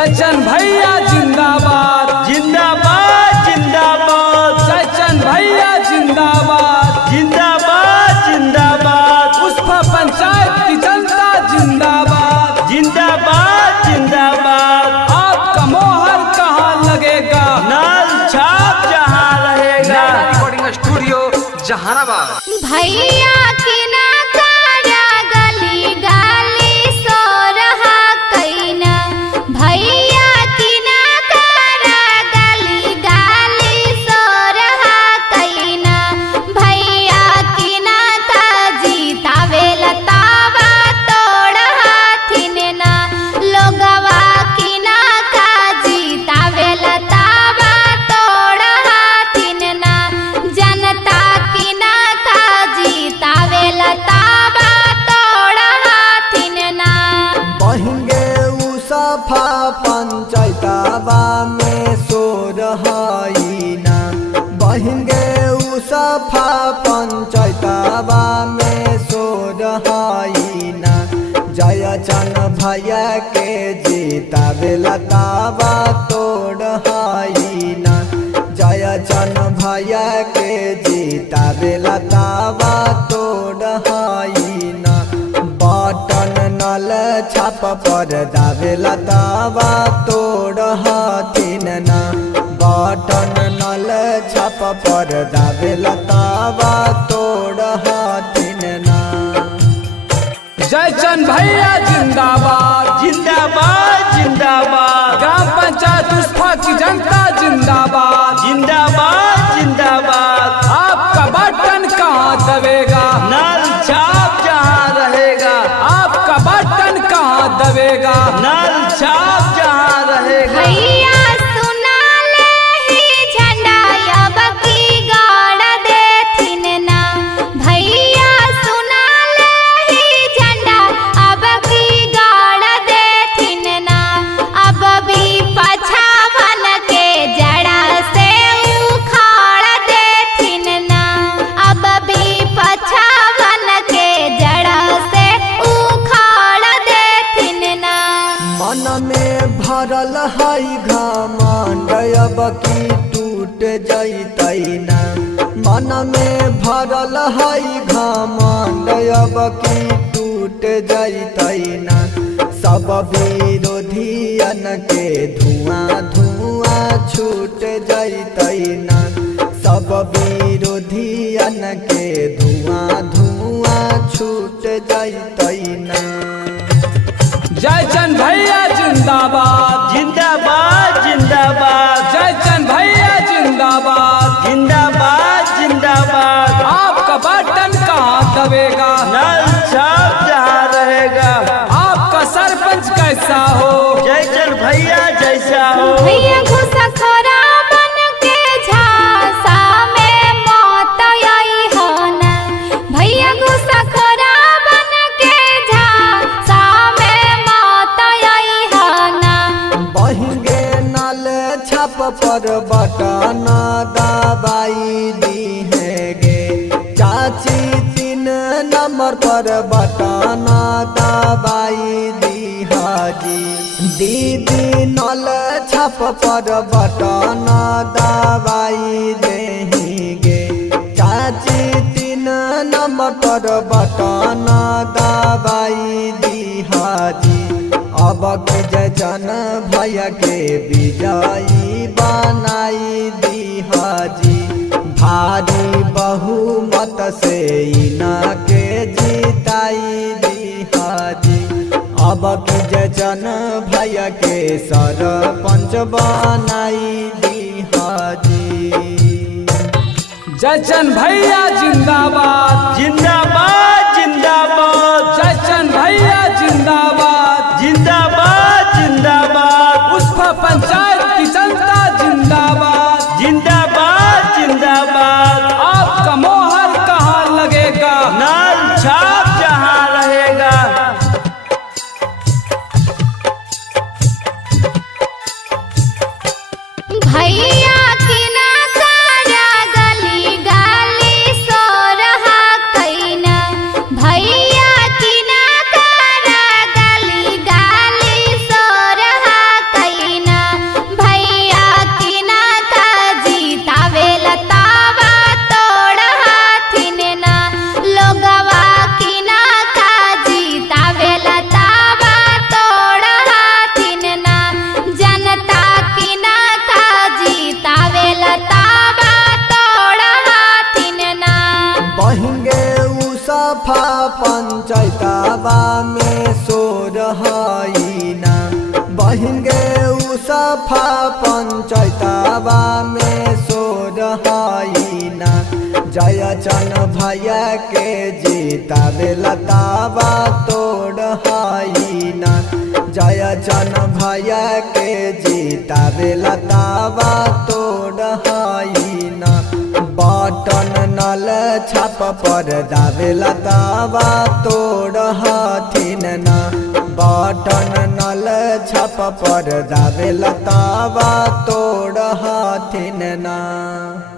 जयचंद भैया जिंदाबाद जिंदाबाद जिंदाबाद। जयचंद भैया जिंदाबाद जिंदाबाद जिंदाबाद। पुष्पा पंचायत की जनता जिंदाबाद जिंदाबाद जिंदाबाद। आपका मोहर कहाँ लगेगा, नाल छाप जहाँ रहेगा। Recording studio Jehanabad. भैया की ना काया गली गाली सो रहा कैना, भैया की ना काया गली गाली सो रहा कैना, भैया की ना ताजी तावे लतावा तोड़ हाथिन ना, लोगवा की ना काजी तावे लतावा तोड़ हाथिन ना, जनता की ना काजी तावे लतावा तोड़ हाथिन ना। बहिंगे उ सफा पंचायतवा में सो रहाइना, बहिंगे उ सफा पंचायतवा में सो रहाइना, जयचंद भैया के जीतावे लतावा तोड़ हाइना, जयचंद भैया के जीतावे लतावा तोड़ हाइना, बटन नल छाप पर दावे लतावा तोड़ हाथिन ना, बटन नल छाप पर दावे लतावा तोड़ हाथिन ना। जयचंद भैया जिंदाबाद जिंदाबाद जिंदाबाद। ग्राम पंचायत पुष्पा की जनता जिंदाबाद जिंदाबाद जिंदाबाद। आपका बटन कहाँ दबेगा, नाल छाप जहाँ रहेगा। आपका बटन कहाँ दबेगा, नाल छाप जहाँ रहेगा। भैया सुना ले ही झंडा अब की गाड़ देथिन ना, भैया सुना ले ही झंडा अब की गाड़ देथिन ना, अब भी पछावन के जड़ा से उखाड़ देथिन ना, अब भी पछावन के जड़ा से उखाड़ देथिन ना। मन में भरल हई घमंड अब की टूट जैतै ना, मन में भरल हई घमंड अब की टूट जैतै ना, सब विरोधियन के धुआं धुआं छूट जैतै ना, सब विरोधियन के धुआं धुआं छूट जैतै ना। जयचंद भैया जिंदाबाद जिंदाबाद जिंदाबाद। जयचंद भैया जिंदाबाद जिंदाबाद जिंदाबाद। आपका बटन कहाँ दबेगा, नाल छाप जहाँ रहेगा। आपका सरपंच कैसा हो, जयचंद भैया जैसा हो। भैया घुसखोरा बन के झांसा में मौत आई हो ना, भैया घुसखोरा बन के झांसा में मौत आई हो ना। बहिंगे नल छाप पर बटन दबाई दी है गे, चाची 3 नंबर पर बटन दबाई दी हाजी, दीदी नल छाप पर बटन दबाई देंगे, चाची 3 नंबर पर बटन दबाई दी हाजी, अब के जयचंद भैया के विजयी बनाई दी हाजी, भारी बहुमत से इना के जीताई दी हाजी, अब के जयचंद भैया के सरपंच बनाई दी हाजी। जयचंद भैया जिंदाबाद जिंदाबाद जिंदाबाद। जयचंद भैया जिंदाबाद जिंदाबाद जिंदाबाद। पुष्पा पंचायत की जनता जिंदाबाद जिंदाबाद जिंदाबाद। आपका मोहर कहाँ लगेगा, नाल छाप जहाँ रहेगा। भैया की ना काया गली गाली सो रहा कैना, भैया की ना काया गली गाली सो रहा कैना। उ सफा पंचायतवा में सो रहाइना जय चन भैया के जीतावे लतावा तोड़ हाइना जय चन भैया के जीतावे लतावा तोड़ हाइना बटन नल छाप पर दावे लतावा तोड़ हथिन ना बटन नल छाप पर दावे लतावा तोड़ हथिन ना।